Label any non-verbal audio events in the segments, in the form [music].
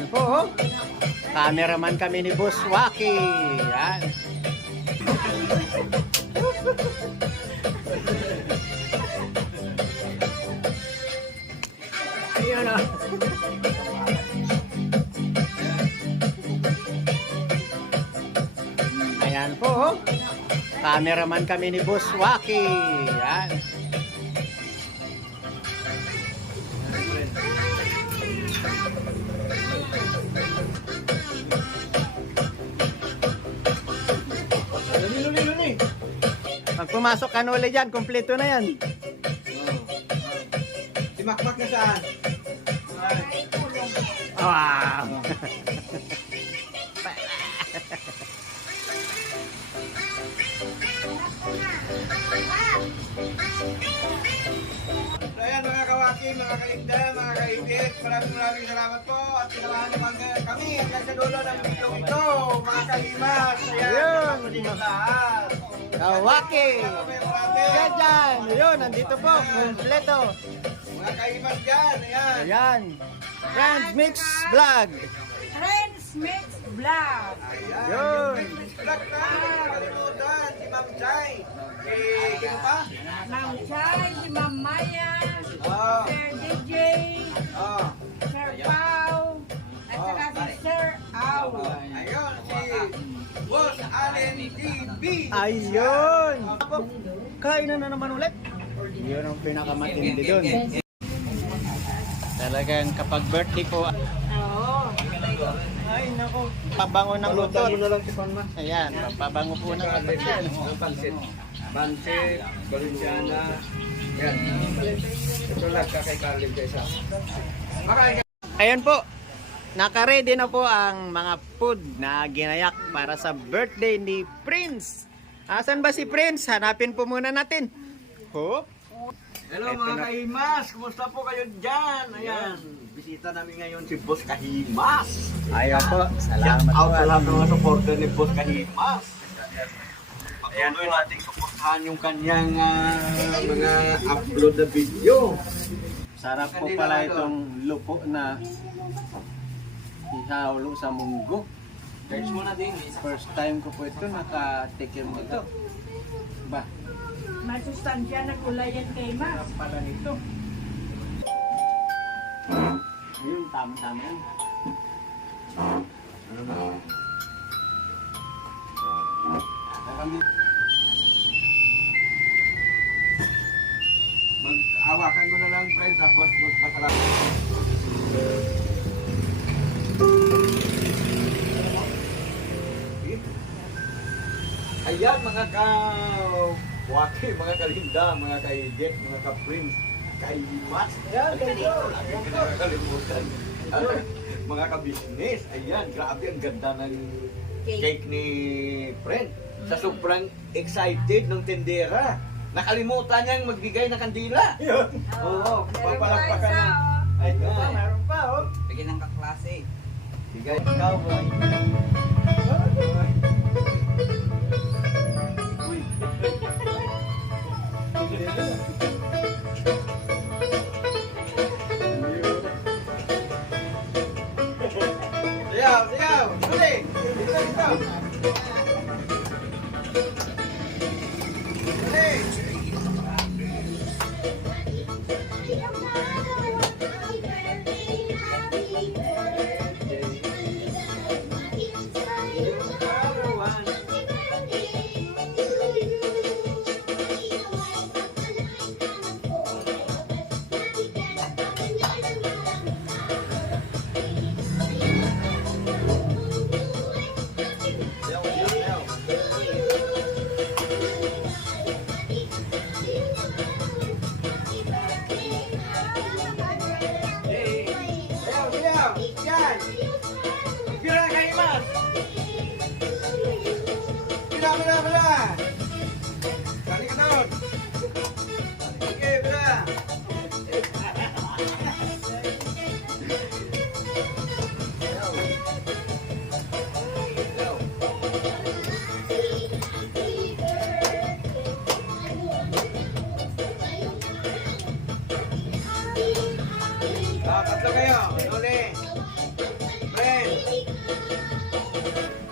Ayan po. oh. Cameraman kami ni Boss Waki. Yan. Ayan o. Ayan po. oh. Cameraman kami ni Boss Waki. Yan. Pumasok ka na ulit dyan, kompleto na yan. Si Makmak na saan? Wow! So ayan mga kawaki, mga kalinda, mga kaibig, maraming maraming salamat po at sinamahan naman kami hanggang sa dulo ng video ito, mga kaimas. Ayan, Ayun. kapatid lahat. Kawaki! Dyan! Ayun, nandito po, kompleto. Mga kaimas dyan, ayan. Ayan. Friends Mix Vlog. Friends Mix Vlog. Ayan, Yun. yung business vlog na, kalimutan, si Ma'am Chay. Eh, sino pa? Ma'am Chay, si Ma'am Maya, Oh, Sir DJ, oh. TV. Ayun! Kainan na naman ulit. Yun ang pinakamatindi doon. Talagang kapag birthday ko, Oo. ay nako, pabango ng luto. na lang si Panma. Ayan, pabango po ng kapatid. Pansit. Pansit, Valenciana. Yan. Ito lang kakay Carlin ka. Ayan po, naka-ready na po ang mga food na ginayak para sa birthday ni Prince. Asan ba si Prince? Hanapin po muna natin. Ho? Hello Ito mga na. kahimas, kumusta po kayo dyan? Ayan, bisita namin ngayon si Boss Kahimas. Ayan po, Shout salamat out po. sa lahat ng mga supporter ni Boss Kahimas. Patuloy nating suportahan yung kanyang ah, mga upload na video. Sarap po pala itong lupo na ihaulo sa munggo. Guys mo na din. First time ko po ito, nakatikim ito. Ba, May sustansya na kulay yan kay Mas. pala nito. Ayun, tama-tama yan. Mag-awakan mo na lang, friend, tapos magpasalamat. Ayan mga ka waki, mga kalinda, mga kaigit, mga ka-prince, kaimas. Ayan, Lagi ka nakakalimutan. Ano, [laughs] mga ka-business. Ayan, grabe ang ganda ng cake ni friend. Sa sobrang excited ng tendera. Nakalimutan niyang magbigay ng kandila. [laughs] Oo, papalakpakan na. Ay, meron pa, oh. Bigyan ng kaklase. Bigay ikaw, boy. Hadi.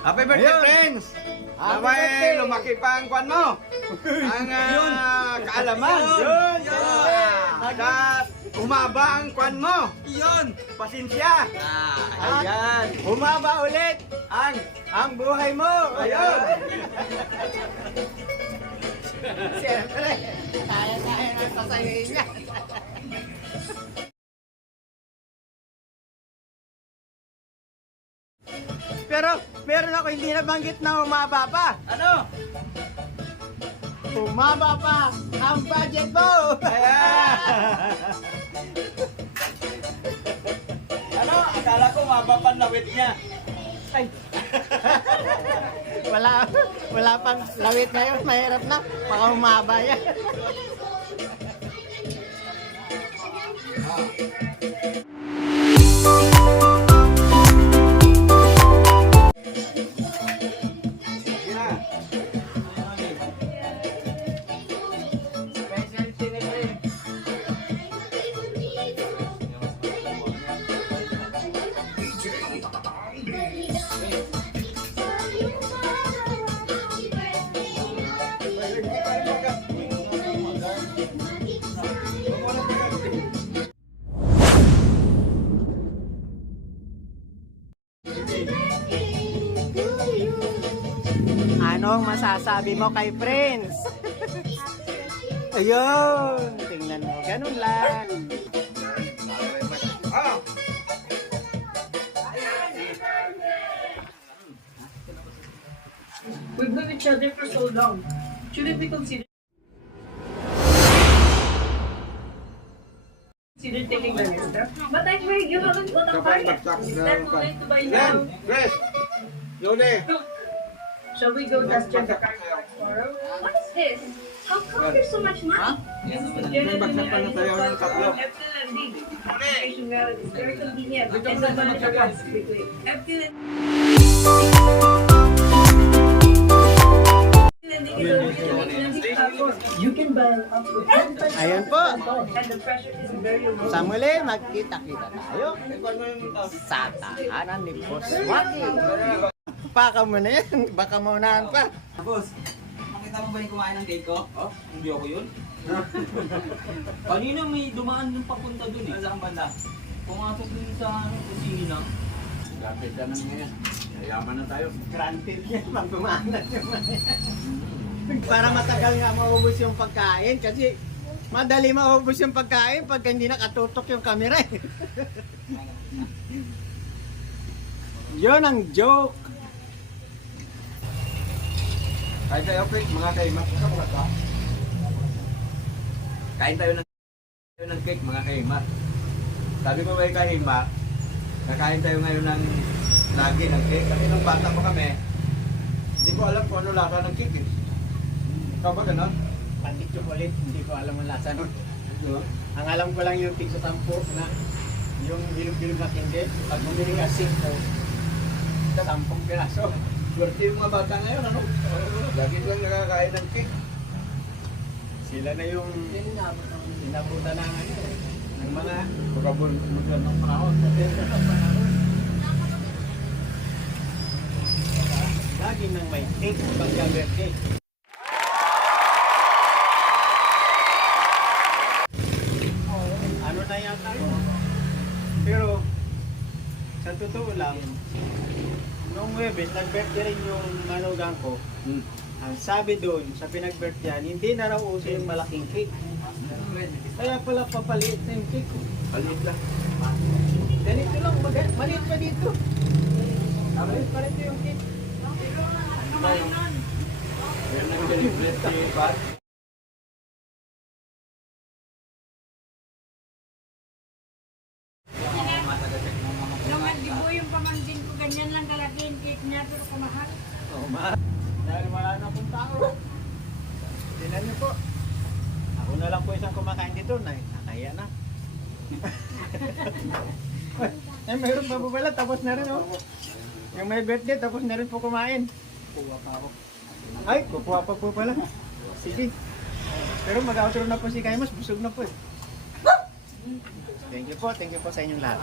Happy birthday, Ayun. friends! Happy birthday. lumaki pa ang kwan mo. [laughs] ang ah, kaalaman. Yun. Ah, At umaba ang kwan mo. Yun! Pasensya. At Ayan. Humaba ulit Ang ang buhay mo. Ayun. Siyempre, kaya-kaya ng pasayin niya. Meron ako hindi nabanggit na humaba pa. ano? Humaba pa ang budget mo. Ayan. ano? Akala ko mabapan lawit niya. [laughs] wala, wala pang lawit ngayon. Mahirap na. Baka humaba yan. Sige Anong masasabi mo kay Prince? Ayun, tingnan mo, ganun lang. We've known each other for so long. Shouldn't we consider consider taking the next step? But I heard you haven't got a car yet. Is that too late to buy now? Chris. Yuli. Shall we go test drive the car tomorrow? What is this? How come there's so much money? Sa'yo ng tatlo. Eptil and. Application valid is very convenient. And the money comes quickly. Eptil and You can buy up to 10% Ayan po. and the pressure is very low. Sa muli, magkita-kita tayo sa tahanan ni Boss Waki. Paka mo na yan, baka maunahan pa. Boss, nakita mo ba yung kumain ng cake ko? Oh, hindi ako yun. [laughs] Kanina may dumaan dun papunta dun eh. Saan banda? Pumasok dun sa ano, kusina. Lapit ka na ngayon. Yayaman na tayo. Granted yan, pag dumanan naman Para matagal nga maubos yung pagkain kasi madali maubos yung pagkain pag hindi nakatutok yung camera eh. [laughs] Yun ang joke. Kain tayo, Chris. Mga kaimat. Kain tayo ng tayo ng cake, mga kaimat. Sabi ko kay Kahima, kakain tayo ngayon ng lagi ng cake. Kasi nung bata pa kami, hindi ko alam kung ano lasa ng cake. Eh. Ikaw ba gano'n? Pati chocolate, hindi ko alam ang lasa nun. [laughs] Ang alam ko lang yung tig sa tampo na yung bilog-bilog na tindi. Pag bumili ka 5, 10 piraso. Swerte yung mga bata ngayon, ano? Lagi silang nakakain ng cake. Sila na yung inabutan na eh, ng mga Pagkabul ng panahon. lagi nang may cake pagka birthday. Ano na yata yun? Pero, sa totoo lang, noong Webes, nag-birthday rin yung manugang ko. Hmm. Ang sabi doon, sa pinag-birthdayan, hindi na raw uso yung malaking cake. Kaya pala papaliit na yung cake. Alit lang. Ganito lang, mag- maliit pa dito. Maliit pa rito yung cake. Yan ang celebrate si Pat. Naman, di po yung pamangkin ko, ganyan lang kalaki yung cake niya, pero kumahal. Oh, ma. Dahil wala na pong tao. Tingnan niyo po. Ako na lang po isang dito na nakaya na. [laughs] eh, mayroon pa po pala, tapos na rin oh. Yung may birthday, tapos na rin po kumain. Kuha pa ako. Ay, kukuha pa po pala. Sige. Pero mag-outro na po si Kaimas, busog na po eh. Thank you po, thank you po sa inyong lahat.